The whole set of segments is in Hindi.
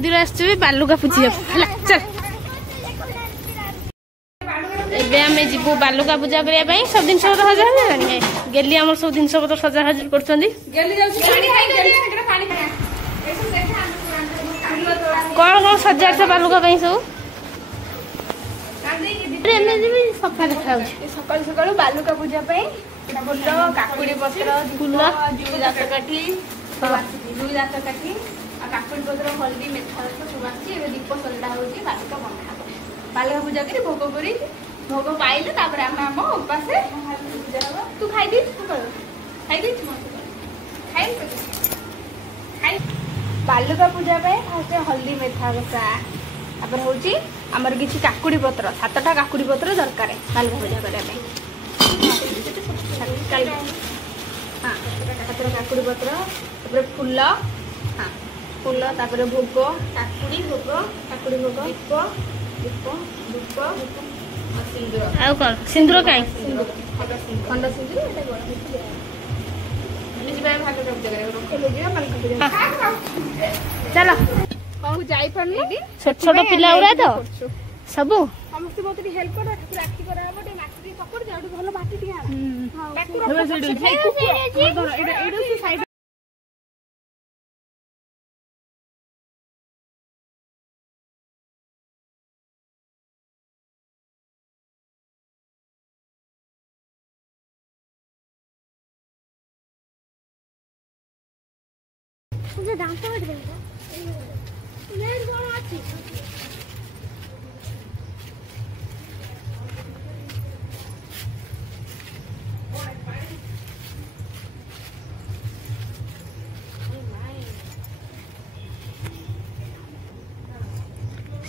मंदिर आसु बालुका पूजी चल एबे आमे जीवु बालुका पूजा करने सब जिन सजा गेली आम सब जिन सजा हाजिर कर कौन कौन सजा बालुका सब सफा देखा सकाल सकाल बालुका पूजा फूल काकुड़ी पत्र फूल जुई दात काठी जुई दात काठी काकुड़ी पत्र हल्दी मेथा सब आसी दीप सजा होगी बालुका बंधा बालुका पूजा कर भोग कर भोग पाइले आम उपास पूजा हम तू खाई बालुका पूजा फास्ट हल्दी मेथा बसा तापर हूँ आमर किसी काकुड़ी पत्र 7टा काकुड़ी पत्र दरकार बालुका पूजा करने हाँ 7टा काकुड़ी पत्र फूल हाँ फूल तापर भोग काकुड़ी भोग दीप दीप धूप सिंदूर सिंदूर कहीं खंड सिंदूर चलो छोट छोट पिला तो सब समस्त मत हेल्प कर राखी करा बटे माटी पकड़ जा भलो माटी दिया साइड मुझे दांत काट देगा लेट कौन आछि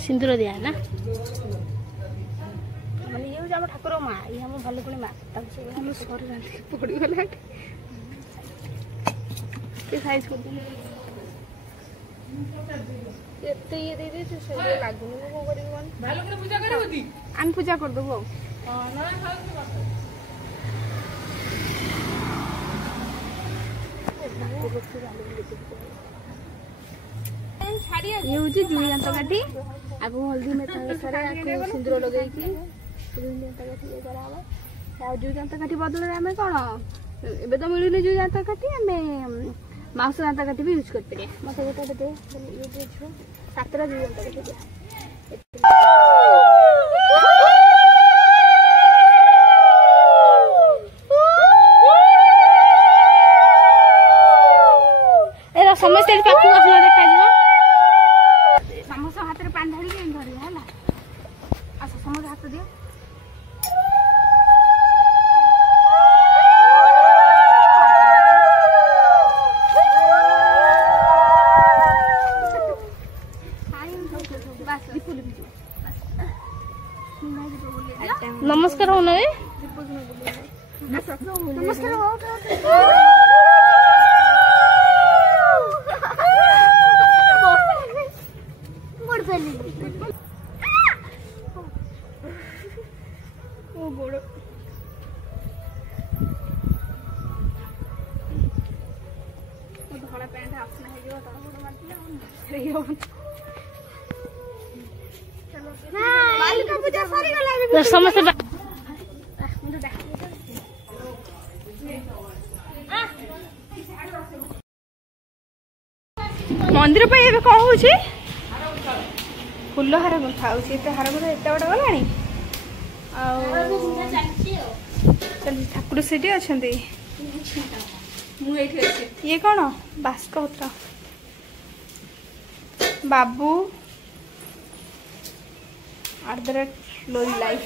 सिंदूर दिया है ना माने ये हम ठाकुर माँ ये हम भलुकुणी माँ हम सर पड़ी गला साइज कर एते ये दे दे से लागुनी को करिवन भालुकुणी पूजा करबोती हम पूजा कर देबो हां ना ये हूँ जुई दांत काठी आगु हल्दी मेथा सिंदूर लगे जुई दांत काठी करावा जुई दांत काठी बदल आम कौन ए तो मिलूनी जुई दांत काठी आम माउस दांत काठी भी यूज करते मत गोटे दे 7टा जुई दांत काठी समस्ते पाखु आसना देखा समस्त हाथ में पानी ढाली धरिया है आस समस्त हाथ दियो नमस्कार हो ना नमस्कार धड़ा पैंट आसना है समस्त मंदिर पे ये कौन हो फुल हार गुंथा हार गुंथा एत बड़ा गलानी ठाकुर से ये कौन बास्कपत्र बाबू @ लाइफ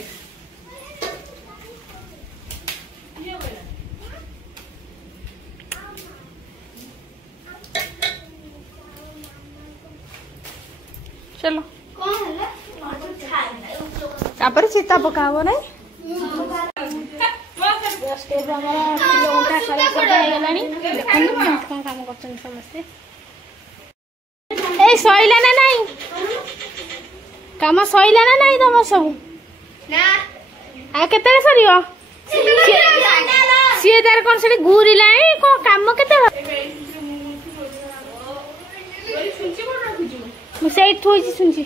चलो तापर चिता पकाबो नहीं काम कर समस्ते ए सइला ना नहीं काम सइला ना नहीं तुम सब आ केते सरियो सी तार कौन से घूरिला काम केते से सुनছি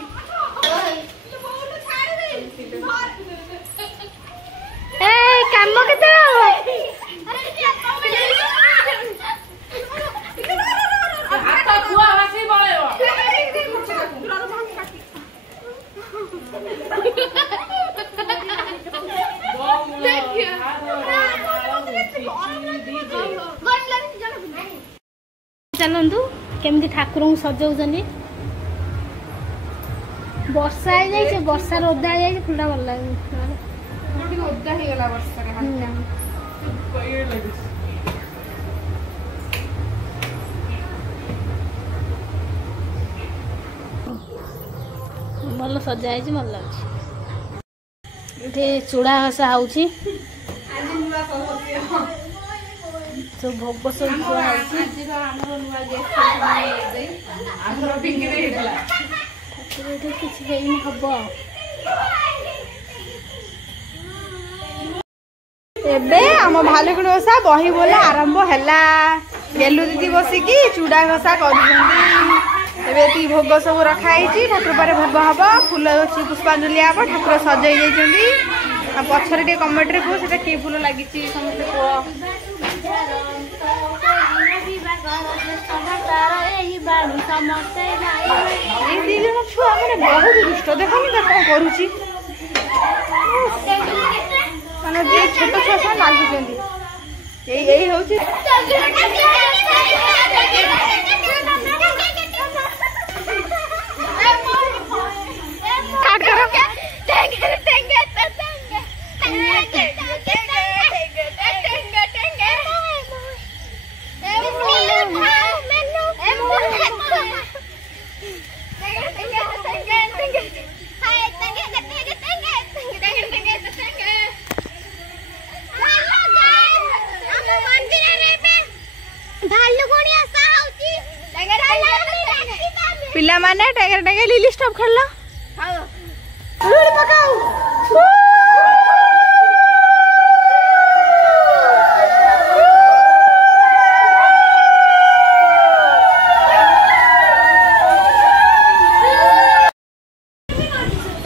काम केते चलतु केमती ठाकुर को सजाऊन वर्षा वर्षा ओदा फुलटा भल लगे ओदा होगा वर्षा भल सजा भल लगे चूड़ा घसा हो सब भोग सब थुआ किसी हम एबे आम भालुकुणी ओषा बही बोला आरंभ है गेलु दीदी बसिकी चूड़ा घसा कर भोग सब रखाई ठाकुर पर भोग हम फूल पुष्पांजलि हम ठाकुर सजाई जाइए पछरे टे कमेंट रे कहो सेटा के फूल लगी समस्त कहो छुआ मैंने बहुत दुष्ट देखनी कौन करुची छोट छुआ सब लागुंट यही हूँ पिला माने टाइगर टाइगर लिली स्टॉप खेल लो पकाओ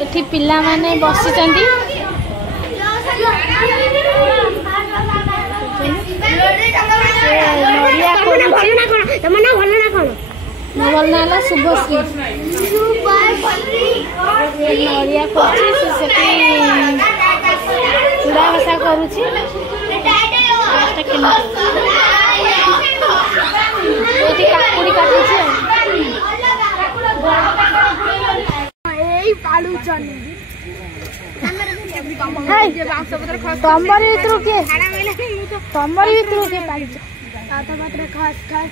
एठी पिला माने बसी चंदी नड़िया भल ना शुभश्री नड़िया चूड़ा घसा करुच्ची काकुड़ी काटुची तमरी भीतर किए खास खास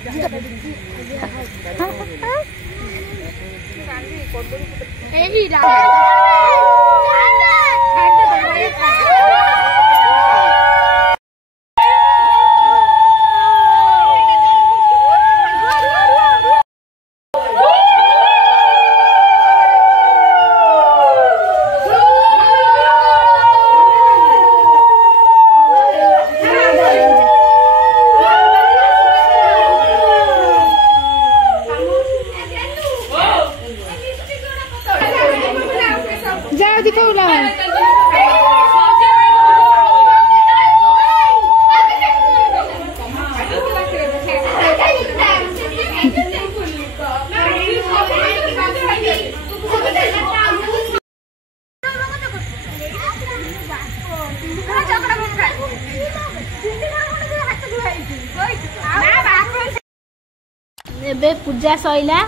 एबे पूजा सैला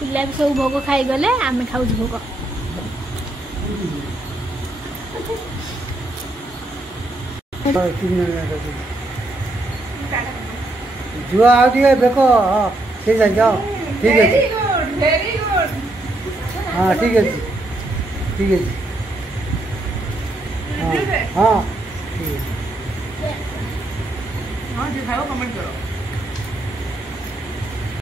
पिला भी सब भोग खाई गले आमे खाऊ भोग जुआ आ दिए देखो ठीक है जाओ ठीक है वेरी गुड हाँ ठीक है ठीक है हाँ ठीक है हाँ जो खाओ कमेंट करो।